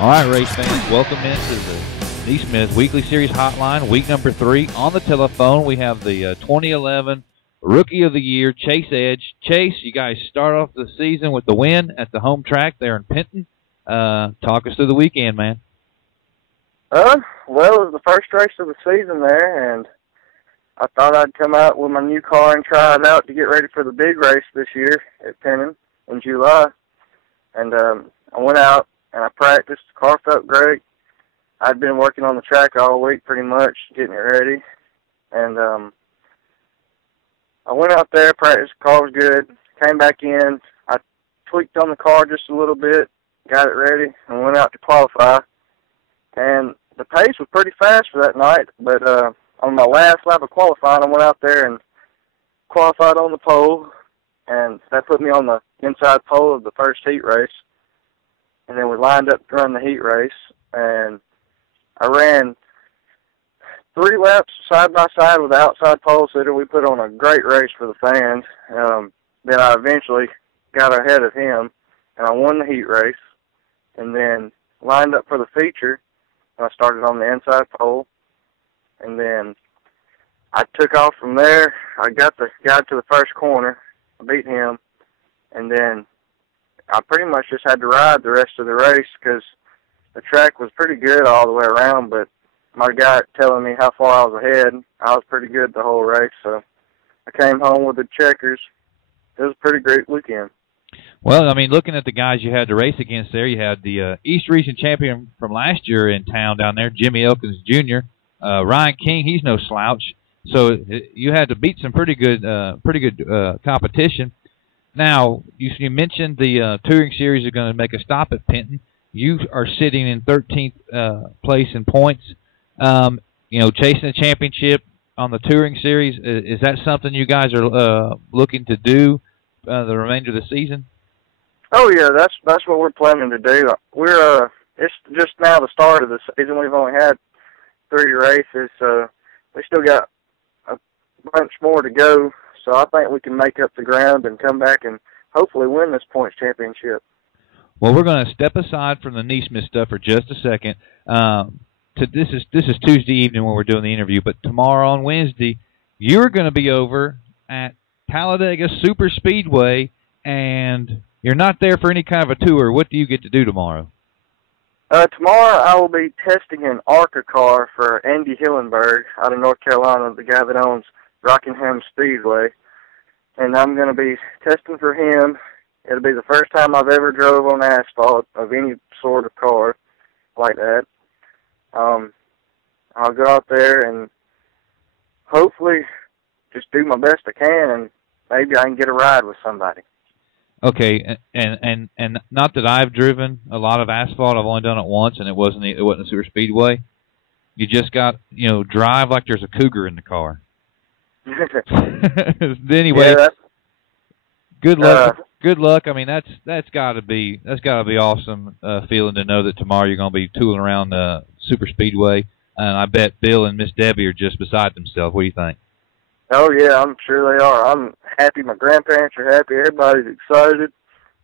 All right, race fans, welcome into the NeSmith Weekly Series Hotline, week number 3. On the telephone, we have the 2011 Rookie of the Year, Chase Edge. Chase, you guys start off the season with the win at the home track there in Penton. Talk us through the weekend, man. Well, it was the first race of the season there, and I thought I'd come out with my new car and try it out to get ready for the big race this year at Penton in July. And I went out and I practiced. The car felt great. I'd been working on the track all week pretty much, getting it ready. And I went out there, practiced, the car was good, came back in. I tweaked on the car just a little bit, got it ready, and went out to qualify. And the pace was pretty fast for that night, but on my last lap of qualifying, I went out there and qualified on the pole, and that put me on the inside pole of the first heat race. And then we lined up to run the heat race, and I ran 3 laps side by side with the outside pole sitter. We put on a great race for the fans. Then I eventually got ahead of him, and I won the heat race, and then lined up for the feature. I started on the inside pole, and then I took off from there. I got to the first corner. I beat him, and then I pretty much just had to ride the rest of the race because the track was pretty good all the way around, but my guy telling me how far I was ahead, I was pretty good the whole race, so I came home with the checkers. It was a pretty great weekend. Well, I mean, looking at the guys you had to race against there, you had the East Region champion from last year in town down there, Jimmy Elkins Jr. Ryan King, he's no slouch. So you had to beat some pretty good competition. Now, you mentioned the Touring Series are going to make a stop at Penton. You are sitting in 13th place in points. Chasing the championship on the Touring Series, is that something you guys are looking to do the remainder of the season? Oh yeah, that's what we're planning to do. It's just now the start of the season. We've only had 3 races, so we still got a bunch more to go. So I think we can make up the ground and come back and hopefully win this points championship. Well, we're going to step aside from the NeSmith stuff for just a second. This is Tuesday evening when we're doing the interview, but tomorrow on Wednesday, you're going to be over at Talladega Super Speedway, and you're not there for any kind of a tour. What do you get to do tomorrow? Tomorrow I will be testing an ARCA car for Andy Hillenberg out of North Carolina, the guy that owns Rockingham Speedway. And I'm going to be testing for him. It'll be the first time I've ever drove on asphalt of any sort of car like that. I'll go out there and hopefully just do my best I can, and maybe I can get a ride with somebody. Okay, and not that I've driven a lot of asphalt. I've only done it once, and it wasn't a super speedway. You just got drive like there's a cougar in the car. Anyway, yeah, good luck. Good luck. I mean, that's got to be awesome feeling to know that tomorrow you're going to be tooling around the super speedway, and I bet Bill and Miss Debbie are just beside themselves. What do you think? Oh yeah, I'm sure they are. I'm happy. My grandparents are happy. Everybody's excited.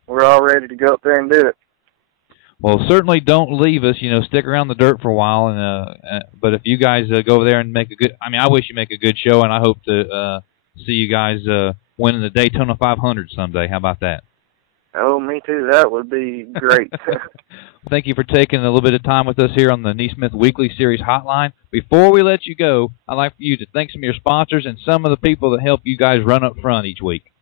We're all ready to go up there and do it. Well, certainly don't leave us. Stick around the dirt for a while. And but if you guys go over there and make a good, I wish you make a good show, and I hope to see you guys winning the Daytona 500 someday. How about that? Oh, me too. That would be great. Thank you for taking a little bit of time with us here on the NeSmith Weekly Series Hotline. Before we let you go, I'd like for you to thank some of your sponsors and some of the people that help you guys run up front each week.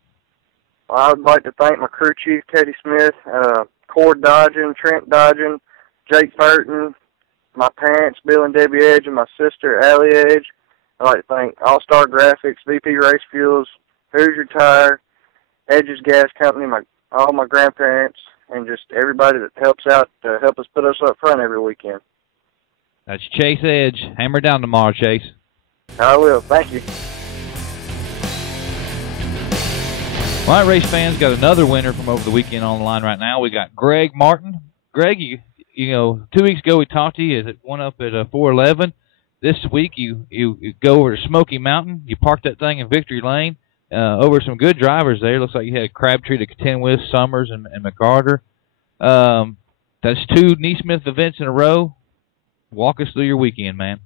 Well, I would like to thank my crew chief, Teddy Smith, Cord Dodging, Trent Dodging, Jake Burton, my parents, Bill and Debbie Edge, and my sister, Allie Edge. I'd like to thank All-Star Graphics, VP Race Fuels, Hoosier Tire, Edge's Gas Company, all my grandparents, and just everybody that helps out to help us put us up front every weekend. That's Chase Edge. Hammer down tomorrow, Chase. I will. Thank you. All right, race fans, got another winner from over the weekend on the line right now. We got Greg Martin. Greg, you 2 weeks ago we talked to you. It went up at 411. This week you go over to Smoky Mountain. You parked that thing in Victory Lane. Over some good drivers there. Looks like you had Crabtree to contend with, Summers and McCarter. That's 2 NeSmith events in a row. Walk us through your weekend, man.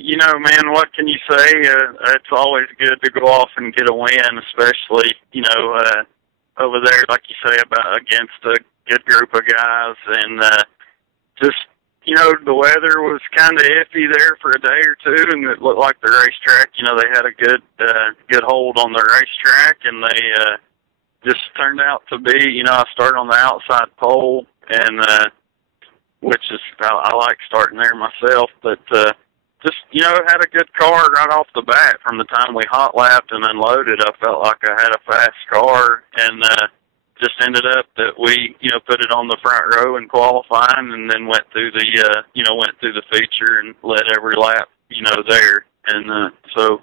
You know, man, what can you say? It's always good to go off and get a win, especially, you know, over there, like you say, against a good group of guys. And just, you know, the weather was kind of iffy there for a day or two, and it looked like the racetrack, you know, they had a good hold on the racetrack, and they just turned out to be, you know, I started on the outside pole, and which is, I like starting there myself, but just, you know, had a good car right off the bat. From the time we hot lapped and unloaded, I felt like I had a fast car, and just ended up that we, you know, put it on the front row in qualifying, and then went through the, you know, went through the feature and led every lap, you know, there. And so,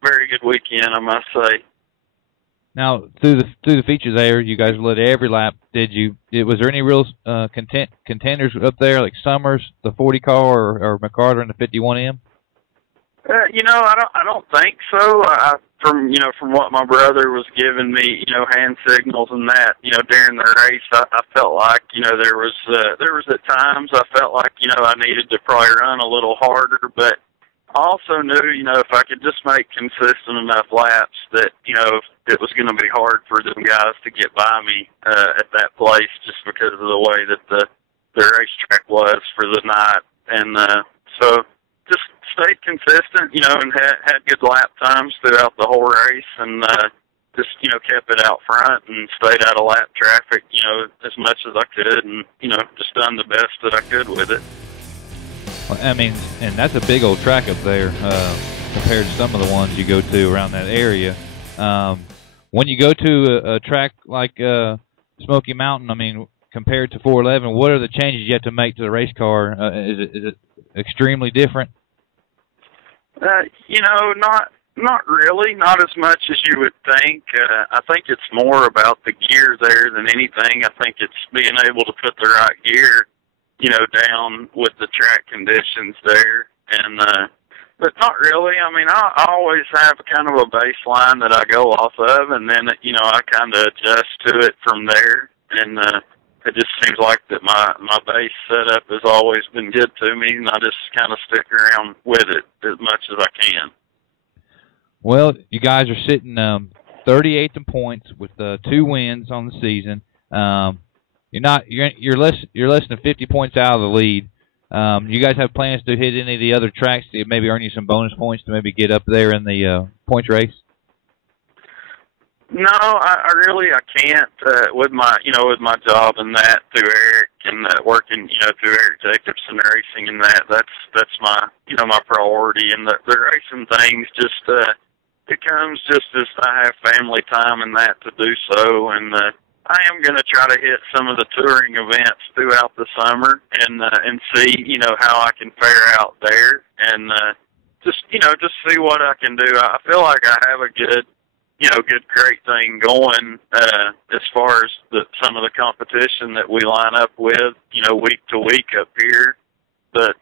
very good weekend, I must say. Now, through the feature there, you guys led every lap. Was there any real contenders up there, like Summers, the 40 car, or McCarter in the 51M? You know, I don't think so. From what my brother was giving me, you know, hand signals and that, you know, during the race, I felt like, you know, there was at times I felt like, you know, I needed to probably run a little harder, but I also knew, you know, if I could just make consistent enough laps that, you know, it was going to be hard for them guys to get by me at that place, just because of the way that the racetrack was for the night. And so just stayed consistent, you know, and had good lap times throughout the whole race, and just, you know, kept it out front and stayed out of lap traffic, you know, as much as I could, and, you know, just done the best that I could with it. Well, I mean, and that's a big old track up there compared to some of the ones you go to around that area. When you go to a track like Smoky Mountain, I mean, compared to 411, what are the changes you have to make to the race car? Is it extremely different? You know, not really, not as much as you would think. I think it's more about the gear there than anything. I think it's being able to put the right gear, you know, down with the track conditions there. And but not really. I mean, I always have kind of a baseline that I go off of, and then, you know, I kind of adjust to it from there. And it just seems like that my base setup has always been good to me, and I just kind of stick around with it as much as I can. Well, you guys are sitting 38th in points with 2 wins on the season. You're less than 50 points out of the lead. You guys have plans to hit any of the other tracks to maybe earn you some bonus points to maybe get up there in the points race? No, I can't with my job and that through Eric, and working, you know, through Eric Jacobson Racing and that. That's my, you know, my priority, and the racing things just it comes just as I have family time and that to do so. And I am going to try to hit some of the touring events throughout the summer and see, you know, how I can fare out there, and just see what I can do. I feel like I have a good great thing going as far as some of the competition that we line up with, you know, week to week up here. But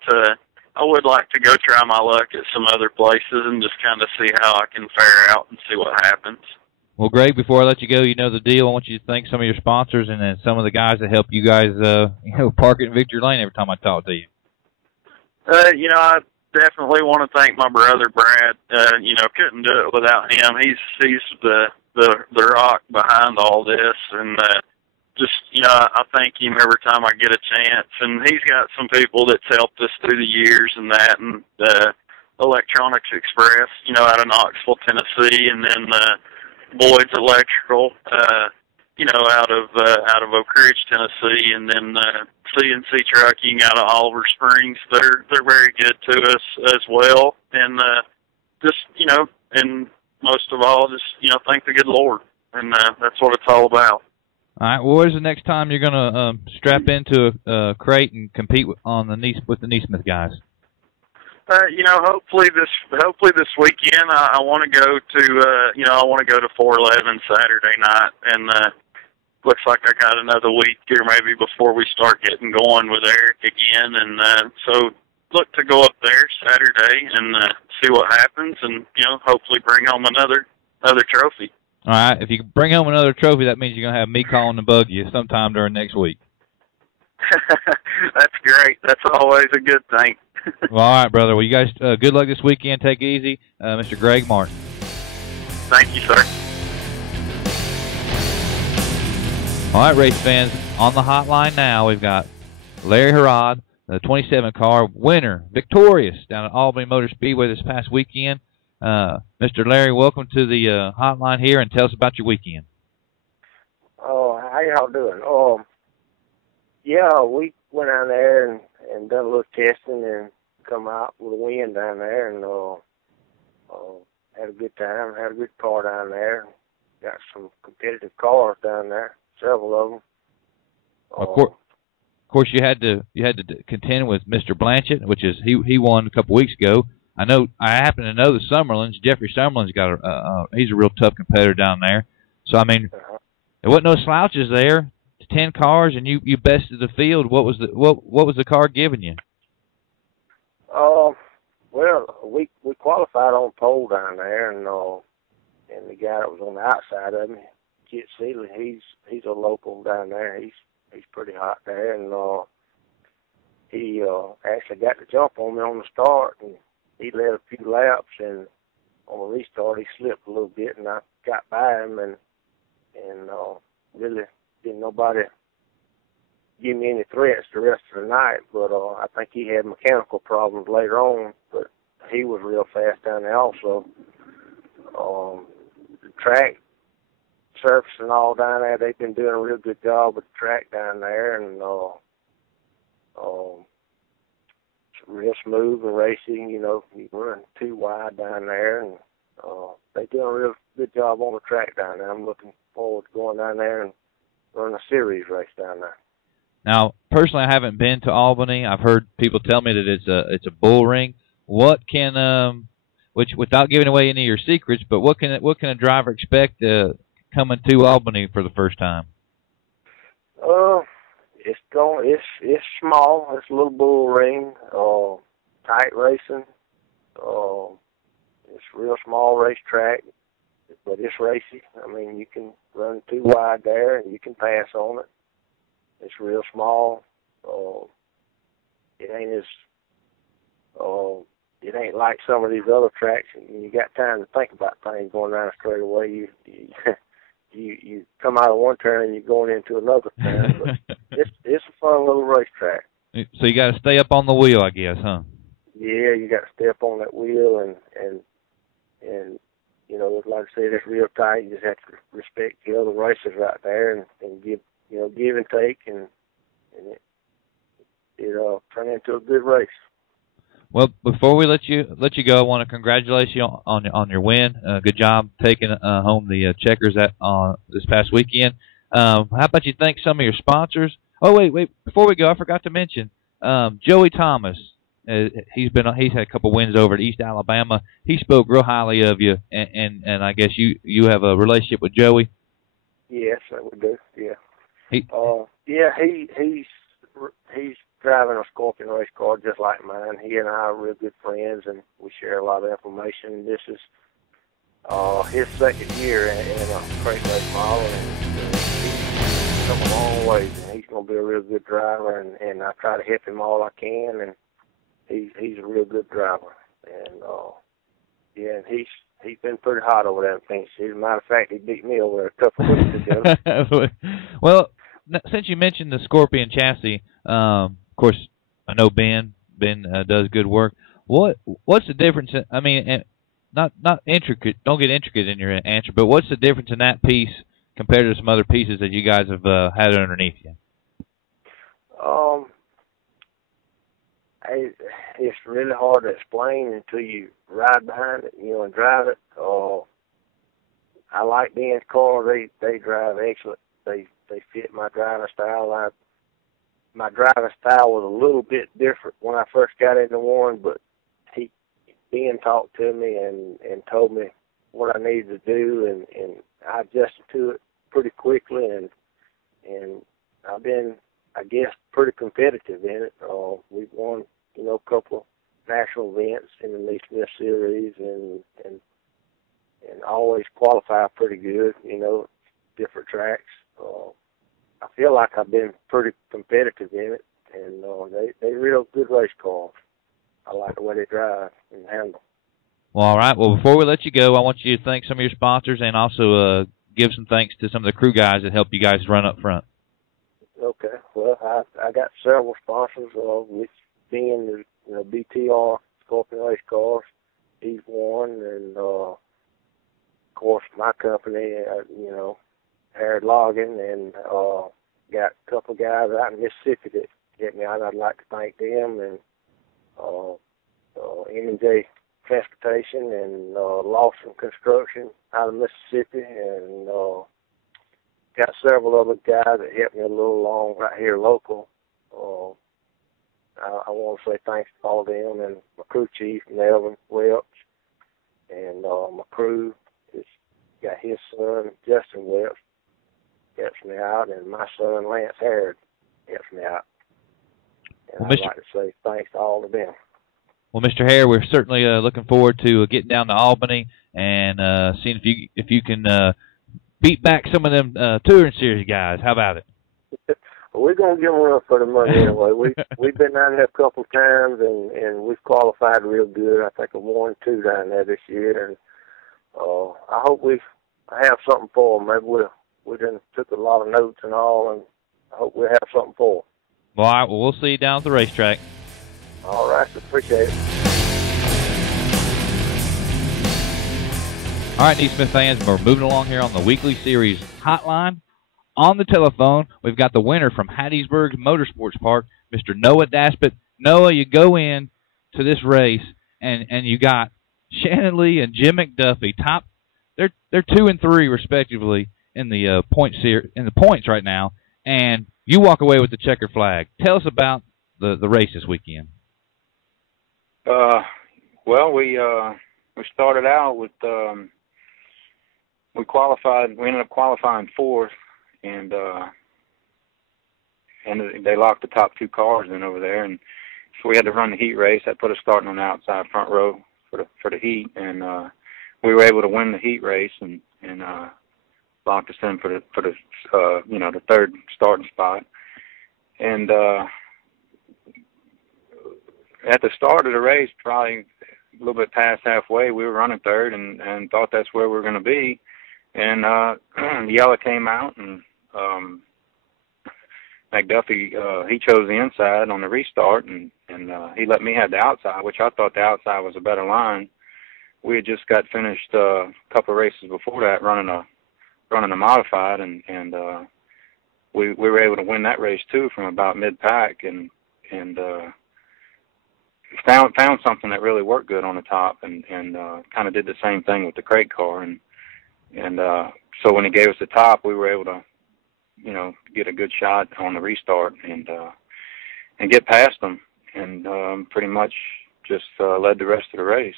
I would like to go try my luck at some other places and just kind of see how I can fare out and see what happens. Well, Greg, before I let you go, you know the deal. I want you to thank some of your sponsors and then some of the guys that help you guys, park it in Victory Lane every time I talk to you. You know, I definitely want to thank my brother Brad. You know, couldn't do it without him. He's the rock behind all this, and just, you know, I thank him every time I get a chance. And he's got some people that's helped us through the years and that, and Electronics Express, you know, out of Knoxville, Tennessee, and then Boyd's Electrical, you know, out of Oak Ridge, Tennessee, and then CNC Trucking out of Oliver Springs. They're very good to us as well, and just, you know, and most of all, just, you know, thank the good Lord, and that's what it's all about. All right. Well, where's the next time you're going to strap into a crate and compete with the NeSmith guys? You know, hopefully this weekend I want to go to I want to go to 411 Saturday night, and looks like I got another week here maybe before we start getting going with Eric again, and so look to go up there Saturday and see what happens, and, you know, hopefully bring home another trophy. All right. If you bring home another trophy, that means you're going to have me calling to bug you sometime during next week. That's great. That's always a good thing. Well, all right, brother. Well, you guys, good luck this weekend. Take it easy. Mr. Greg Martin. Thank you, sir. All right, race fans, on the hotline now, we've got Larry Harrod, the 27 car winner, victorious down at Albany Motor Speedway this past weekend. Mr. Larry, welcome to the hotline here, and tell us about your weekend. Oh, how y'all doing? Yeah, we went down there and done a little testing and come out with a win down there, and had a good time. Had a good car down there. Got some competitive cars down there, several of them. Of course, you had to contend with Mr. Blanchett, which is he won a couple weeks ago. I happen to know the Summerlins. Jeffrey Summerlin's got he's a real tough competitor down there. So I mean, there wasn't no slouches there. 10 cars, and you bested the field. What was the car giving you? Well, we qualified on pole down there, and the guy that was on the outside of me, Kit Seeley, he's a local down there. He's pretty hot there, and he actually got the jump on me on the start, and he led a few laps, and on the restart he slipped a little bit, and I got by him, and really didn't nobody give me any threats the rest of the night, but I think he had mechanical problems later on, but he was real fast down there also. The track surface and all down there, they've been doing a real good job with the track down there, and it's real smooth and racing, you know, you can run too wide down there, and they're doing a real good job on the track down there. I'm looking forward to going down there and run a series race down there. Now, personally, I haven't been to Albany. I've heard people tell me that it's a bull ring. What can which without giving away any of your secrets, but what can a driver expect coming to Albany for the first time? It's small. It's a little bull ring. Tight racing. It's a real small racetrack, but it's racy. I mean, you can run too wide there, and you can pass on it. It's real small. It ain't like some of these other tracks. You got time to think about things going down a straightaway. You come out of one turn and you're going into another turn. But it's a fun little racetrack. So you got to stay up on the wheel, I guess, huh? Yeah, you got to stay up on that wheel, and you know, like I said, it's real tight. You just have to respect the other racers right there and give and take, and it turn into a good race. Well, before we let you go, I want to congratulate you on your win. Good job taking home the checkers this past weekend. How about you thank some of your sponsors? Oh, wait! Before we go, I forgot to mention Joey Thomas. He's had a couple wins over at East Alabama. He spoke real highly of you, and I guess you have a relationship with Joey. Yes, we do. Yeah. He's driving a Scorpion race car just like mine. He and I are real good friends, and we share a lot of information. This is his second year in a crate race model, and he's come a long way. And he's going to be a real good driver, and I try to help him all I can, and he's a real good driver. And and he's been pretty hot over there in Phoenix. As a matter of fact, he beat me over there a couple of weeks ago. Well, since you mentioned the Scorpion chassis, of course, I know Ben does good work. What's the difference? I mean, not intricate. Don't get intricate in your answer, but what's the difference in that piece compared to some other pieces that you guys have had underneath you? It's really hard to explain until you ride behind it, and drive it. I like Ben's car. They drive excellent. They fit my driving style. My driving style was a little bit different when I first got into one, but Ben talked to me and told me what I needed to do, and I adjusted to it pretty quickly, and I've been, I guess, pretty competitive in it. We've won, a couple of national events in the NeSmith series, and all always qualify pretty good, different tracks. I feel like I've been pretty competitive in it, and they real good race cars. I like the way they drive and handle. Well, all right. Well, before we let you go, I want you to thank some of your sponsors and also give some thanks to some of the crew guys that help you guys run up front. Okay. Well, I got several sponsors, which being the BTR Scorpion Race Cars. He's one, and of course my company, Harrod Logging, and got a couple guys out in Mississippi that get me out. I'd like to thank them, and M&J Transportation and Lawson Construction out of Mississippi, and got several other guys that helped me a little along right here local. I want to say thanks to all of them, and my crew chief, Melvin Welch, and my crew has got his son, Justin Welch, helps me out, and my son, Lance Harrod, helps me out. And I'd like to say thanks to all of them. Well, Mr. Hare, we're certainly looking forward to getting down to Albany and seeing if you can beat back some of them touring series guys. How about it? Well, we're going to give them a run for the money anyway. We've been down there a couple of times, and we've qualified real good. I think I won 2 down there this year, and I hope we have something for them. Maybe we done took a lot of notes and all, and I hope we have something for them. Well, all right. Well, we'll see you down at the racetrack. All right. Appreciate it. All right, NeSmith fans, we're moving along here on the weekly series Hotline. On the telephone, we've got the winner from Hattiesburg Motorsports Park, Mr. Noah Daspit. Noah, you go in to this race, and you got Shannon Lee and Jim McDuffie top. They're 2 and 3 respectively in the points right now, and you walk away with the checkered flag. Tell us about the race this weekend. Well, we started out with we ended up qualifying 4th, and they locked the top 2 cars in over there, and so we had to run the heat race. That put us starting on the outside front row for the heat, and we were able to win the heat race and locked us in for the the 3rd starting spot. And at the start of the race, probably a little bit past halfway, we were running 3rd and thought that's where we were going to be. And Yella came out, and McDuffie, he chose the inside on the restart, and he let me have the outside, which I thought the outside was a better line. We had just got finished a couple of races before that running a modified, and we were able to win that race too from about mid-pack, and found something that really worked good on the top, and kind of did the same thing with the crate car, and so when he gave us the top, we were able to get a good shot on the restart and get past them, and pretty much just led the rest of the race.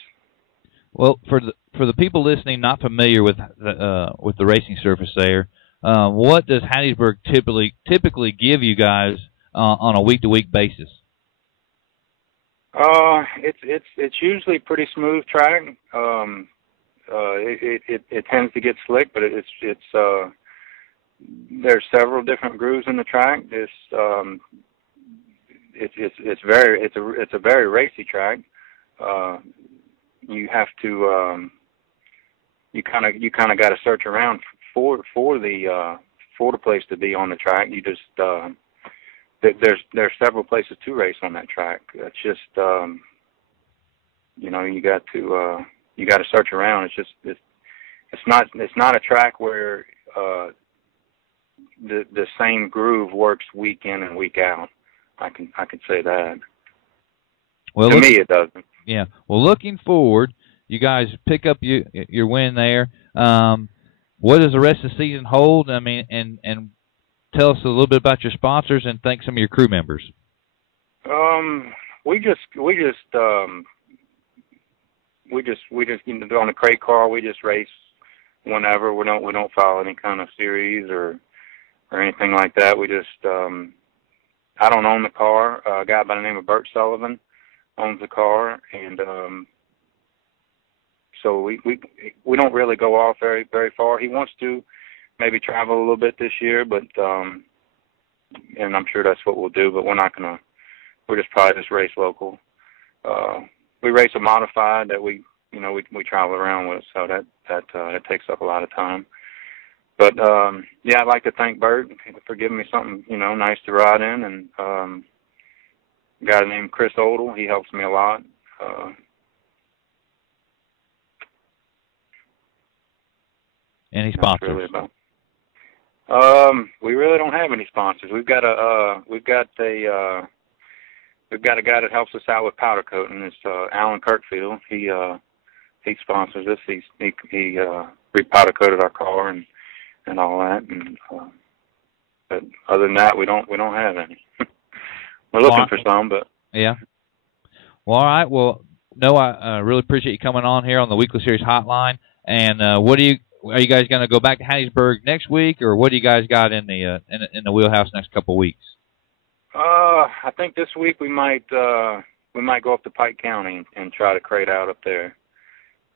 Well, for the people listening not familiar with the racing surface there, what does Hattiesburg typically give you guys on a week-to-week basis? It's usually pretty smooth track. It tends to get slick, but there's several different grooves in the track. It's a very racy track. You have to you kind of got to search around for the place to be on the track. You just there's several places to race on that track. It's just you got to search around. It's not a track where the same groove works week in and week out. I can say that. Well, to me, it doesn't. Yeah. Well, looking forward, you guys pick up your win there. What does the rest of the season hold? I mean, and tell us a little bit about your sponsors and thank some of your crew members. We just on the crate car, we just race whenever. We don't follow any kind of series or anything like that. We just I don't own the car. A guy by the name of Bert Sullivan owns the car, and so we don't really go off very far. He wants to maybe travel a little bit this year, but and I'm sure that's what we'll do. But we're not gonna. We're just probably just race local. We race a modified that we travel around with, so that takes up a lot of time. But yeah, I'd like to thank Bert for giving me something nice to ride in, and a guy named Chris Odell. He helps me a lot. Any sponsors? Really we really don't have any sponsors. We've got a guy that helps us out with powder coating. It's Alan Kirkfield. He sponsors us. He repowder coated our car and all that. And but other than that, we don't have any. We're looking for some, but yeah. Well, all right. Well, no, I really appreciate you coming on here on the Weekly Series Hotline. And are you guys going to go back to Hattiesburg next week, or what do you guys got in the wheelhouse next couple of weeks? I think this week we might go up to Pike County and try to crate out up there.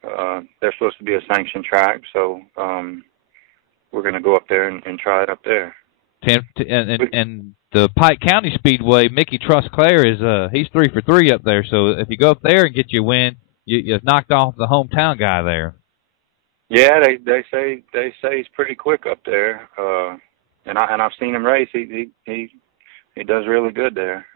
They're supposed to be a sanctioned track, so we're going to go up there and try it up there. And the Pike County Speedway, Mickey Trustclair is he's 3 for 3 up there. So if you go up there and get you a win, you've knocked off the hometown guy there. Yeah, they say he's pretty quick up there, and I've seen him race. He does really good there.